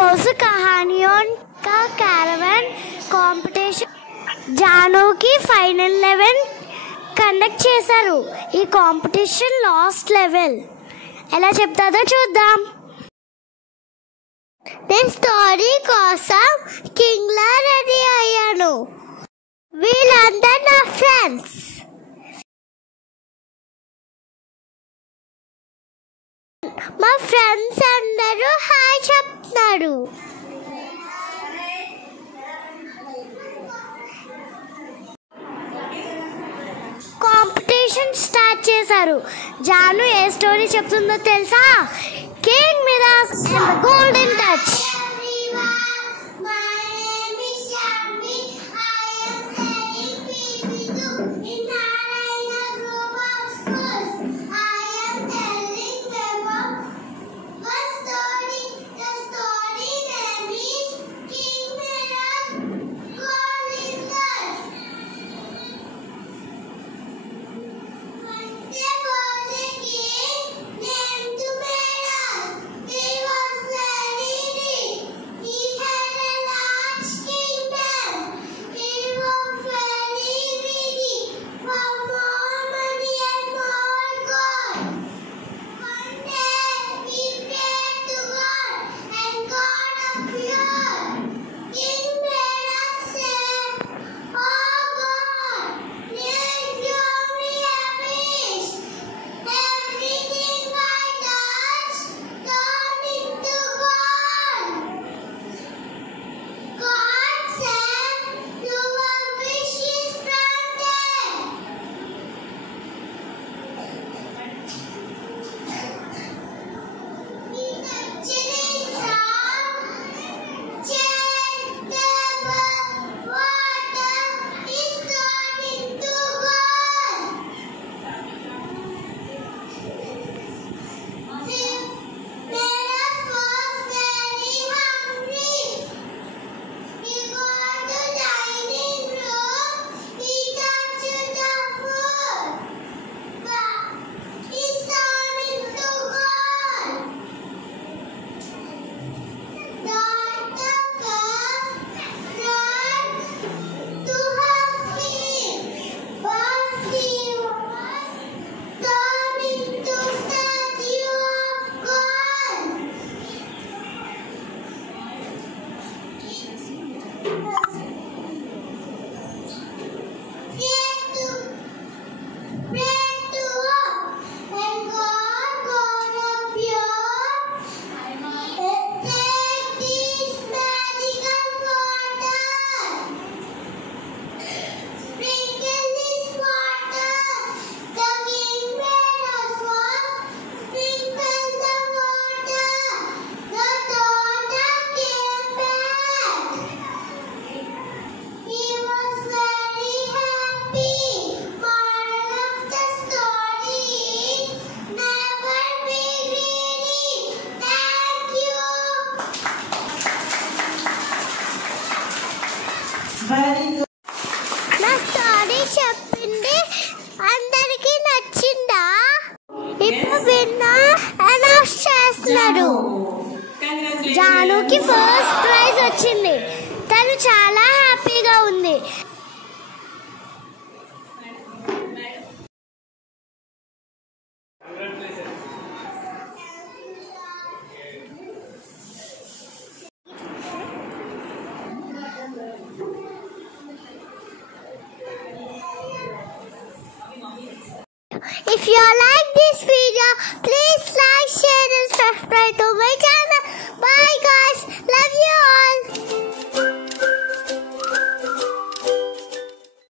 రోజు కహానియోన్ का कैरावन కాంపిటీషన్ జానుకి ఫైనల్ లెవెల్ కండక్ట్ చేశారు. ఈ కాంపిటీషన్ లాస్ట్ లెవెల్ ఎలా చెప్తాదో చూద్దాం. నేను స్టోరీ కోసం కింగ్ లా రెడీ అయ్యాను. వీళ్ళందరూ నా ఫ్రెండ్స్. మా ఫ్రెండ్స్ అందరూ హాయ్ చెప్తున్నారు. కాంపిటీషన్ స్టార్ట్ చేశారు. జాను ఏ స్టోరీ చెప్తుందో తెలుసా? King Midas and the golden touch. నా స్టోరీ చెప్పింది అందరికి నచ్చిందా? ఇప్పుడు విన్నా అనౌన్స్ చేస్తున్నారు. జానుకి ఫస్ట్ ప్రైజ్ వచ్చింది. తను చాలా హ్యాపీగా ఉంది. If you like this video, please like, share and subscribe to my channel.